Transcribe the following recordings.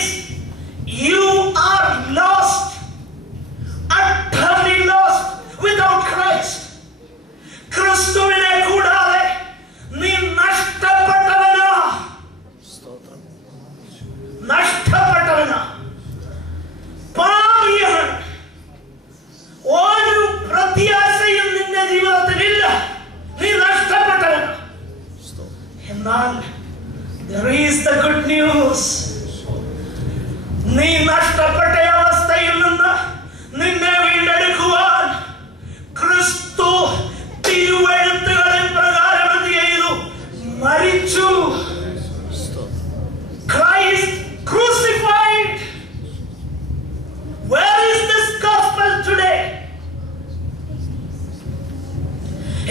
is you are lost, utterly lost without Christ. ക്രിസ്തുവിനെ കൂടാതെ നീ നഷ്ടപ്പെട്ടവനാ, നഷ്ടപ്പെട്ടവനാ, പാപിയാണ്. ഒരു പ്രത്യാശയും നിന്റെ ജീവിതത്തിലില്ല, നീ നഷ്ടപ്പെട്ടവനാ. എന്നാൽ there is the good news. നീ നഷ്ടപ്പെട്ട അവസ്ഥയിൽ നിന്ന് നിന്നെ വീണ്ടെടുക്കുവാൻ ക്രിസ്തു തിരുവെഴുത്തുകളിൻ പ്രകാരം എന്ത് ചെയ്തു? മരിച്ചു. Christ crucified. Where is this gospel today?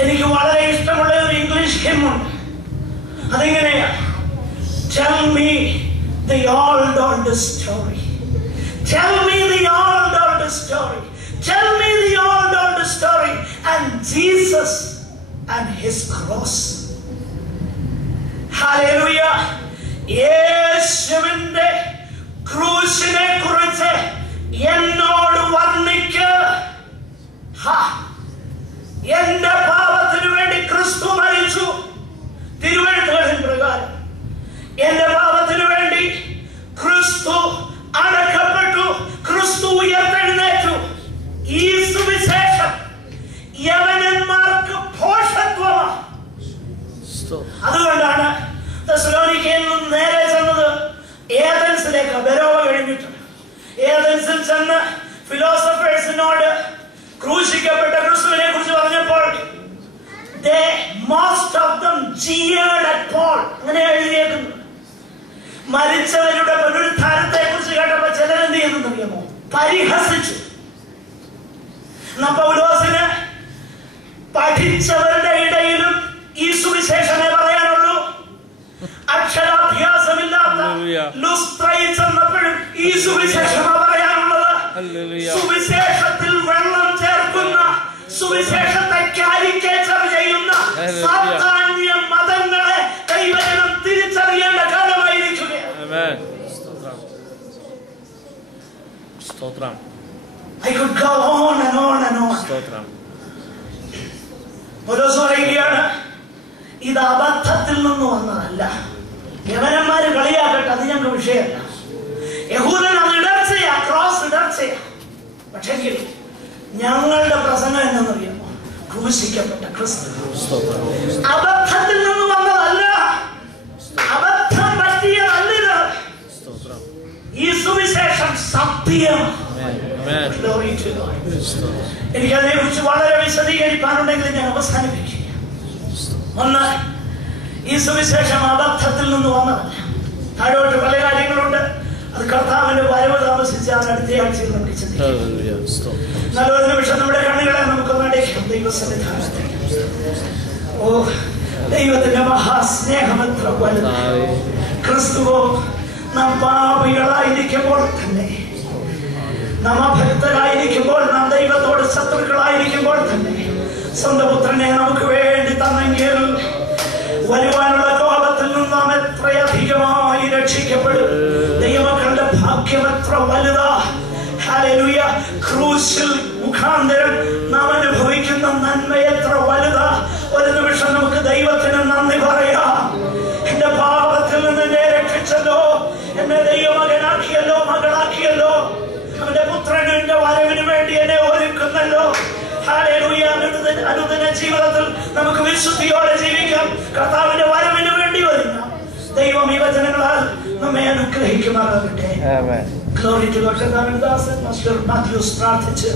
എനിക്ക് വളരെ ഇഷ്ടമുള്ള ഒരു ഇംഗ്ലീഷ് ഹിം ഉണ്ട്. അതെങ്ങനെയാ? Tell me the old story. Tell me the old story. Tell me the old story. And Jesus and his cross. Hallelujah. യേശുവിന്റെ ക്രൂശിനെ കുറിച്ച് എന്നോട് വർണ്ണിക്ക. എന്റെ പാപത്തിനു വേണ്ടി ക്രിസ്തു മരിച്ചു തിരുവെഴുത്തുകളിൻ പ്രകാരം. എന്റെ പാപത്തിനു വേണ്ടി ക്രിസ്തു അടക്കപ്പെട്ടു, ക്രിസ്തു ഉയർത്തെഴുന്നേറ്റു. ഈ സുവിശേഷം യവനന്മാർക്ക് ഭോഷത്വമാണ്. അതുകൊണ്ടാണ് തെസ്സലോനിക്കയിൽ നിന്ന് നേരെ ചെന്നത് ഏഥൻസിലേക്ക്. ബെരോവ കഴിഞ്ഞിട്ട് ഏഥൻസിൽ ചെന്ന് ഫിലോസഫേഴ്സിനോട് ക്രൂശിക്കപ്പെട്ട ക്രിസ്തുവിനെ കുറിച്ച് പറഞ്ഞപ്പോൾ most of them jeered at Paul. അങ്ങനെ എഴുതിയേക്കുന്നു. മരിച്ചവരുടെ പുനരുത്ഥാനത്തെ കുറിച്ച് കേട്ടപ്പോൾ ചിലരെന്ത് ചെയ്തെന്ന് അറിയാമോ? പരിഹസിച്ചു. പൗലോസിന് പഠിച്ചവരുടെ ഇടയിലും ഈ സുവിശേഷമേ പറയാനുള്ളൂ. അക്ഷരാഭ്യാസമില്ലാത്ത ലുസ്ത്രയിൽ ചെന്നപ്പോഴും ഈ സുവിശേഷമാണ് പറയാനുള്ളത്. സുവിശേഷത്തിൽ വെള്ളം ചേർക്കുന്ന, സുവിശേഷത്തെ കാരിക്കേച്ചർ ചെയ്യുന്ന സാധാന്യ മതങ്ങളെ കൈവരണം തിരിച്ചറിയേണ്ട കാലമായിരിക്കുകയാണ്. I could go on and on and on. പറയുകയാണ്, ഇത് അബദ്ധത്തിൽ നിന്ന് വന്നതല്ല. യവനന്മാര് കളിയാക്കട്ടെ, അത് ഞങ്ങൾക്ക് വിഷയമല്ല. യഹൂദൻ അത് ഇടർച്ചയാ, ക്രോസ് ഇടർച്ചയാ. പക്ഷേ ഞങ്ങളുടെ പ്രസംഗം എന്തെന്നറിയാമോ? ക്രൂശിക്കപ്പെട്ട ക്രിസ്തു. അബദ്ധത്തിൽ നിന്ന് വന്നതല്ല, അബദ്ധം പറ്റിയതല്ല. ഈ സുവിശേഷം സത്യം. എനിക്കതിനെ കുറിച്ച് വളരെ വിശദീകരിക്കാനുണ്ടെങ്കിൽ ഞാൻ അവസാനിപ്പിക്കുക. ഒന്ന്, ഈ സുവിശേഷം അബദ്ധത്തിൽ നിന്ന് വന്നതല്ല. താഴോട്ട് പല കാര്യങ്ങളുണ്ട്. അത് കർത്താവിന്റെ വരവ് താമസിച്ചാണ്. അടുത്ത ആഴ്ചയിൽ നമുക്ക് ചിന്തിക്കാം. നല്ലൊരു നിമിഷം നമ്മുടെ കണ്ണുകളെ നമുക്ക് നടക്കാം ദൈവസന്നിധാനത്തിൽ. ഓ, ദൈവത്തിന്റെ മഹാസ്നേഹമെത്ര വലുതാണ്. ക്രിസ്തുവോ നാം പാപികളായിരിക്കുമ്പോൾ തന്നെ, നാം അഭക്തരായിരിക്കുമ്പോൾ, നാം ദൈവത്തോട് ശത്രുക്കളായിരിക്കുമ്പോൾ തന്നെ സ്വന്തം പുത്രനെ നമുക്ക് വേണ്ടി തന്നെങ്കിൽ വരുവാനുള്ള കോപത്തിൽ നിന്ന് നാം എത്രയധികമായി രക്ഷിക്കപ്പെടും. ദൈവമക്കളുടെ ഭാഗ്യം എത്ര വലുതാ. ഹല്ലേലൂയ. ക്രൂശിൽ മുഖാന്തരം നാം അനുഭവിക്കുന്ന നന്മ എത്ര വലുതാ. ഒരു നിമിഷം നമുക്ക് ദൈവത്തിന് നന്ദി പറയാം. എന്റെ പാപത്തിൽ നിന്ന് എന്നെ രക്ഷിച്ചല്ലോ, എന്നെ ദൈവമകനാക്കിയല്ലോ, മകളാക്കിയല്ലോ. അവന്റെ പുത്രന്റെ വരവിന് വേണ്ടി എന്നെ ഒരുക്കുന്നല്ലോ. ഹല്ലേലൂയ. അനുദിന ജീവിതത്തിൽ നമുക്ക് വിശുദ്ധിയോടെ ജീവിക്കാം. കർത്താവിന്റെ വരവിന് വേണ്ടി ഒരുങ്ങാം. ദൈവം ഈ വചനങ്ങളാൽ നമ്മെ അനുഗ്രഹിക്കുമാറാകട്ടെ. മാത്യൂസ് പ്രാർത്ഥിച്ച്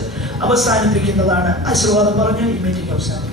അവസാനിപ്പിക്കുന്നതാണ്. ആശീർവാദം പറഞ്ഞ് ഈ മീറ്റിംഗ് അവസാനിക്കും.